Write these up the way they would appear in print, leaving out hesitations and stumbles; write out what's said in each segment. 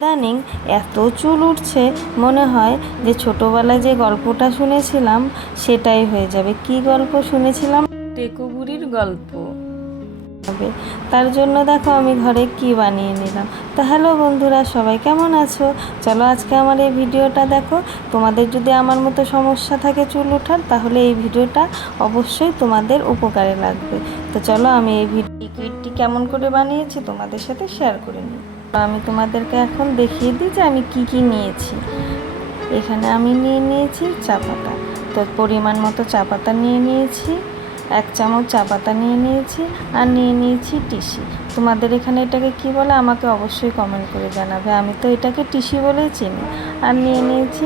ইদানিং এত চুল উঠছে, মনে হয় যে ছোটবেলায় যে গল্পটা শুনেছিলাম সেটাই হয়ে যাবে। কি গল্প শুনেছিলাম? টেকো বুড়ির গল্প হবে। তার জন্য দেখো আমি ঘরে কি বানিয়ে নিলাম। তো হ্যালো বন্ধুরা, সবাই কেমন আছো? চলো আজকে আমার এই ভিডিওটা দেখো। তোমাদের যদি আমার মতো সমস্যা থাকে চুল ওঠার, তাহলে এই ভিডিওটা অবশ্যই তোমাদের উপকারে লাগবে। তো চলো আমি এই লিকুইডটি কেমন করে বানিয়েছি তোমাদের সাথে শেয়ার করে নিই। আমি তোমাদেরকে এখন দেখিয়ে দিই যে আমি কি কি নিয়েছি। এখানে আমি নিয়েছি চা পাতা। তো পরিমাণ মতো চা পাতা নিয়েছি, 1 চামচ চা পাতা নিয়েছি, আর নিয়েছি টিসি। তোমাদের এখানে এটাকে কি বলে আমাকে অবশ্যই কমেন্ট করে জানাবে। আমি তো এটাকে টিসি বলেই চিনি। আর নিয়েছি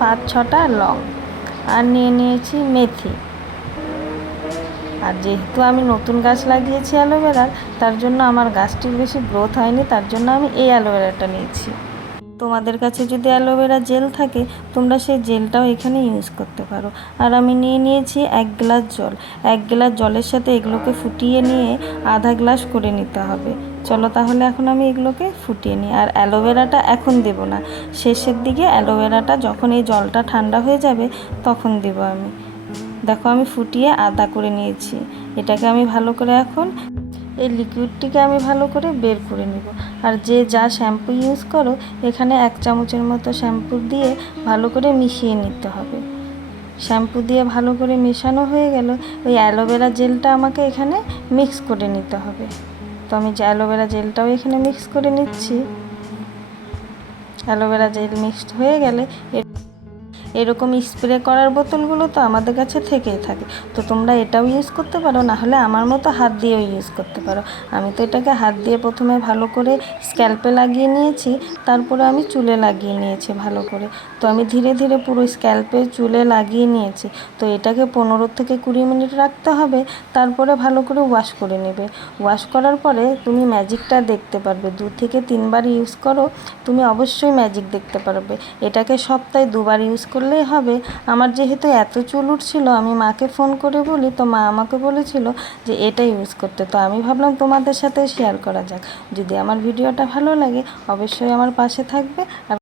5-6টা লং, আর নিয়েছি মেথি। আর যেহেতু আমি নতুন গাছ লাগিয়েছি অ্যালোভেরার, তার জন্য আমার গাছটির বেশি গ্রোথ হয়নি, তার জন্য আমি এই অ্যালোভেরাটা নিয়েছি। তোমাদের কাছে যদি অ্যালোভেরা জেল থাকে, তোমরা সেই জেলটাও এখানে ইউজ করতে পারো। আর আমি নিয়েছি 1 গ্লাস জল। 1 গ্লাস জলের সাথে এগুলোকে ফুটিয়ে নিয়ে আধা গ্লাস করে নিতে হবে। চলো তাহলে এখন আমি এগুলোকে ফুটিয়ে নিই। আর অ্যালোভেরাটা এখন দেব না, শেষের দিকে অ্যালোভেরাটা যখন এই জলটা ঠান্ডা হয়ে যাবে তখন দেব আমি। দেখো আমি ফুটিয়ে আদা করে নিয়েছি। এটাকে আমি ভালো করে এখন এই লিকুইডটিকে আমি ভালো করে বের করে নিব। আর যে যা শ্যাম্পু ইউজ করো, এখানে 1 চামচের মতো শ্যাম্পু দিয়ে ভালো করে মিশিয়ে নিতে হবে। শ্যাম্পু দিয়ে ভালো করে মেশানো হয়ে গেল, ওই অ্যালোভেরা জেলটা আমাকে এখানে মিক্স করে নিতে হবে। তো আমি যে অ্যালোভেরা জেলটাও এখানে মিক্স করে নিচ্ছি। অ্যালোভেরা জেল মিক্সড হয়ে গেলে এরকম স্প্রে করার বোতলগুলো তো আমাদের কাছে থেকেই থাকে। তো তোমরা এটাও ইউজ করতে পারো, না হলে আমার মতো হাত দিয়েও ইউজ করতে পারো। আমি তো এটাকে হাত দিয়ে প্রথমে ভালো করে স্ক্যাল্পে লাগিয়ে নিয়েছি, তারপরে আমি চুলে লাগিয়ে নিয়েছি ভালো করে। তো আমি ধীরে ধীরে পুরো স্ক্যাল্পে চুলে লাগিয়ে নিয়েছি। তো এটাকে 15 থেকে 20 মিনিট রাখতে হবে, তারপরে ভালো করে ওয়াশ করে নেবে। ওয়াশ করার পরে তুমি ম্যাজিকটা দেখতে পারবে। 2 থেকে 3 বার ইউজ করো, তুমি অবশ্যই ম্যাজিক দেখতে পারবে। এটাকে সপ্তাহে 2 বার ইউজ করলেই হবে। আমার যেহেতু এত চুল উঠছিল, আমি মাকে ফোন করে বলি, তো মা আমাকে বলেছিল যে এটা ইউজ করতে। তো আমি ভাবলাম তোমাদের সাথে শেয়ার করা যাক। যদি আমার ভিডিওটা ভালো লাগে অবশ্যই আমার পাশে থাকবে। আর